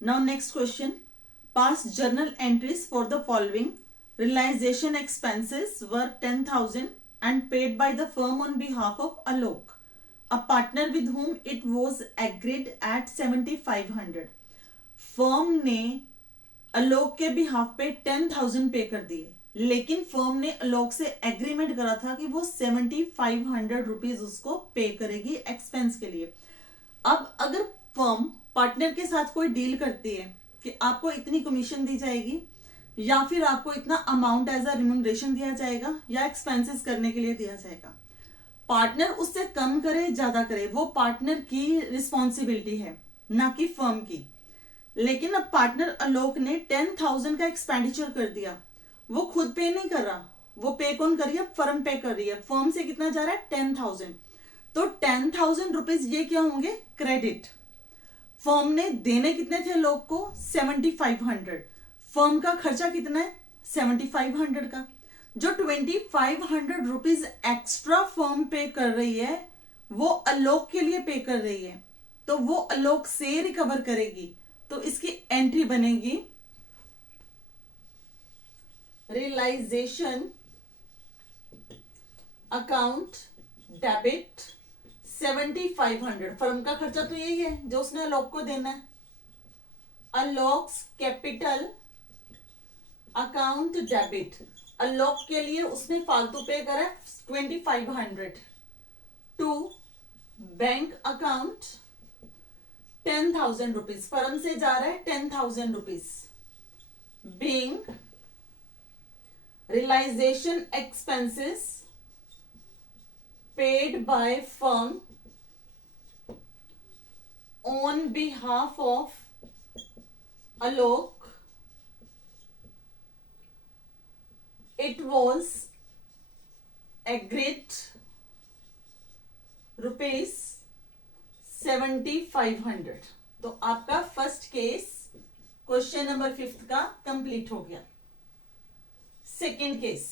Now next question. Past journal entries for the following. Realization expenses were 10,000 and paid by the firm on behalf of Alok, a partner with whom it was agreed at 7,500. Firm ने अलोक के behalf पे 10,000 पे कर दिए, लेकिन firm ने अलोक से agreement करा था कि वो 7,500 रुपीज उसको पे करेगी एक्सपेंस के लिए. अब अगर फर्म पार्टनर के साथ कोई डील करती है कि आपको इतनी कमीशन दी जाएगी या फिर आपको इतना अमाउंट एज अ रिम्यूनरेशन दिया जाएगा या एक्सपेंसेस करने के लिए दिया जाएगा, पार्टनर उससे कम करे ज्यादा करे वो पार्टनर की रिस्पॉन्सिबिलिटी है, ना कि फर्म की. लेकिन अब पार्टनर आलोक ने 10,000 का एक्सपेंडिचर कर दिया, वो खुद पे नहीं कर रहा, वो पे कौन कर रही है, फर्म पे कर रही है. फर्म से कितना जा रहा है, 10,000. तो 10,000 रुपीज ये क्या होंगे, क्रेडिट. फर्म ने देने कितने थे लोग को, 7,500. फर्म का खर्चा कितना है, 7,500 का. जो 2,500 रुपीज एक्स्ट्रा फर्म पे कर रही है वो आलोक के लिए पे कर रही है, तो वो आलोक से रिकवर करेगी. तो इसकी एंट्री बनेगी रियलाइजेशन अकाउंट डेबिट 7,500. फर्म का खर्चा तो यही है जो उसने आलोक को देना है. Alok's capital account debit, Alok के लिए उसने फालतू पे करा 2,500 to bank account 10,000 rupees. Firm से जा रहा है 10,000 rupees. Being realisation expenses paid by firm on behalf of Alok, it was agreed rupees 7,500. तो आपका फर्स्ट केस क्वेश्चन नंबर 5 का कंप्लीट हो गया. Second case,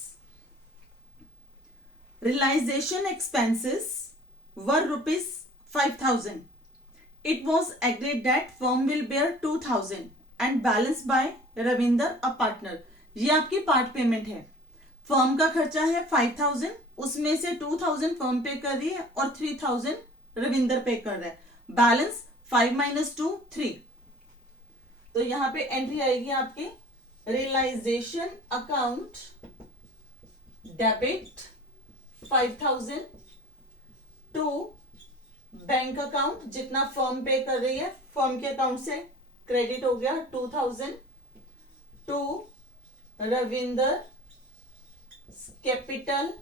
realisation expenses were rupees 5,000. It was agreed that firm will bear 2,000 and balance by Ravinder a partner. ये आपकी part payment है. Firm का खर्चा है 5,000, उसमें से 2,000 फर्म पे कर रही है और 3,000 रविंदर पे कर रहा है. बैलेंस 5 - 2 3. तो यहां पे एंट्री आएगी आपकी realisation account debit 5,000 to bank account, जितना फर्म पे कर रही है फर्म के अकाउंट से क्रेडिट हो गया 2,000 to Ravinder capital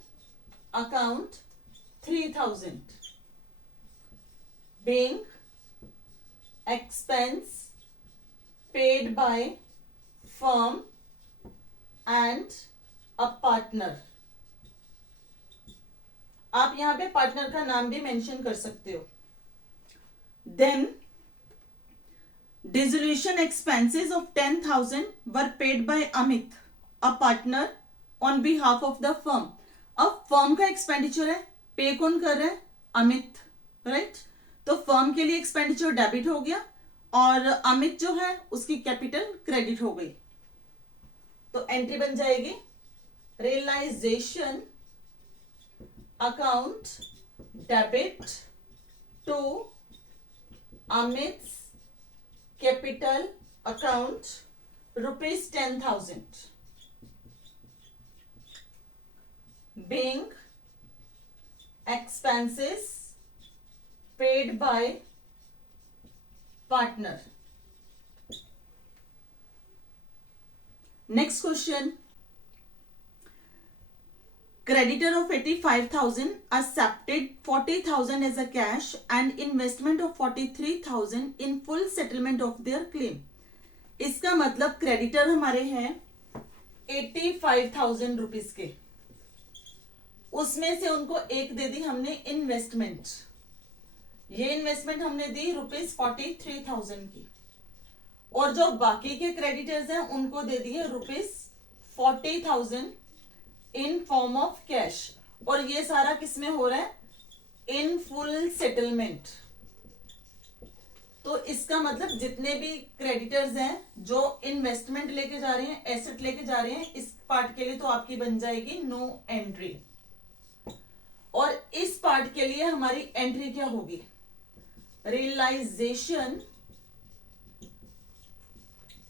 account 3,000 being expense paid by firm and a partner. आप यहां पे पार्टनर का नाम भी मेंशन कर सकते हो. Then dissolution expenses of 10,000 were paid by Amit a partner on behalf of the firm. अब फर्म का एक्सपेंडिचर है, पे कौन कर रहा है, अमित, राइट. तो फर्म के लिए एक्सपेंडिचर डेबिट हो गया और अमित जो है उसकी कैपिटल क्रेडिट हो गई. तो एंट्री बन जाएगी realisation account debit to Amit capital account rupees 10,000 being expenses paid by partner. Next question, creditor of 85,000 accepted 40,000 as a cash and investment of 43,000 in full settlement of their claim. इसका मतलब creditor हमारे हैं 85,000 rupees के, उसमें से उनको एक दे दी हमने इन्वेस्टमेंट. ये इन्वेस्टमेंट हमने दी रुपीज 43,000 की, और जो बाकी के क्रेडिटर्स हैं उनको दे दिए rupees 40,000 in form of cash. और ये सारा किसमें हो रहा है, इन फुल सेटलमेंट. तो इसका मतलब जितने भी क्रेडिटर्स हैं जो इन्वेस्टमेंट लेके जा रहे हैं, एसेट लेके जा रहे हैं, इस पार्ट के लिए तो आपकी बन जाएगी नो एंट्री। और इस पार्ट के लिए हमारी एंट्री क्या होगी? Realisation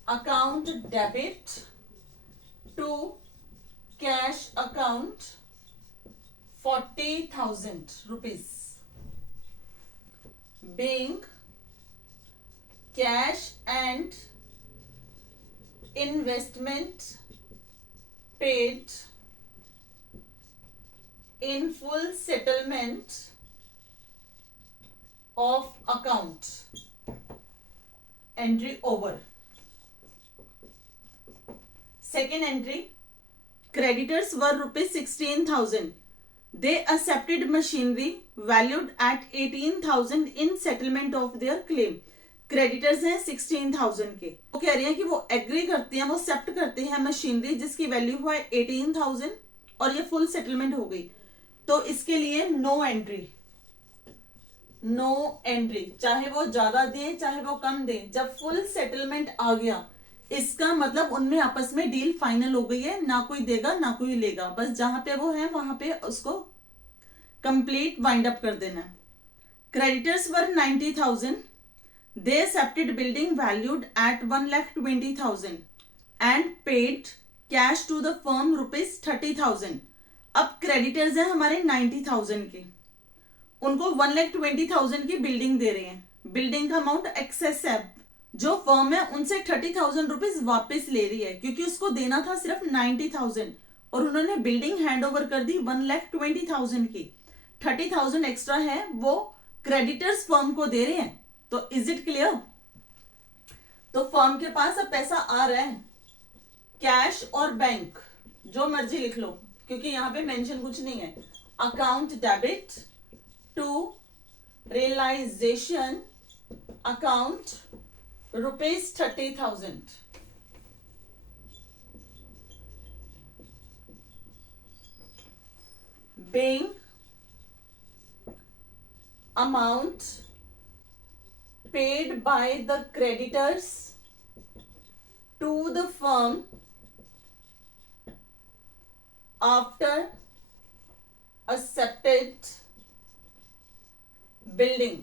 account debit to cash account 40,000 rupees being cash and investment paid in full settlement of account. Entry over. Second entry, creditors were rupees 16,000. They accepted machinery valued at 18,000 in settlement of their claim. Creditors हैं 16,000 के। वो कह रहे हैं कि वो agree करते हैं, वो एक्सेप्ट करते हैं मशीनरी जिसकी वैल्यू हुआ है 18,000 और ये फुल सेटलमेंट हो गई। तो इसके लिए नो एंट्री, नो एंट्री, चाहे वो ज्यादा दें चाहे वो कम दें, जब फुल सेटलमेंट आ गया इसका मतलब उनमें आपस में डील फाइनल हो गई है, ना कोई देगा ना कोई लेगा, बस जहां पे वो है वहां पे उसको कंप्लीट वाइंड अप कर देना। Creditors were 90,000, they accepted building valued at 1,20,000 and paid cash to the firm rupees 30,000। अब क्रेडिटर्स हैं हमारे 90,000 के, उनको 1,20,000 की बिल्डिंग दे रहे हैं, बिल्डिंग का अमाउंट एक्सेस है, जो फर्म है उनसे 30,000 रुपीज वापस ले रही है क्योंकि उसको देना था सिर्फ 90,000 और उन्होंने बिल्डिंग हैंड ओवर कर दी 1,20,000 की। 30,000 एक्स्ट्रा है वो क्रेडिटर्स फर्म को दे रहे हैं। तो इज इट क्लियर? तो फर्म के पास अब पैसा आ रहा है, कैश और बैंक जो मर्जी लिख लो क्योंकि यहां पे मेंशन कुछ नहीं है। Account debit to realisation account rupees 30,000, being amount paid by the creditors to the firm after accepted building.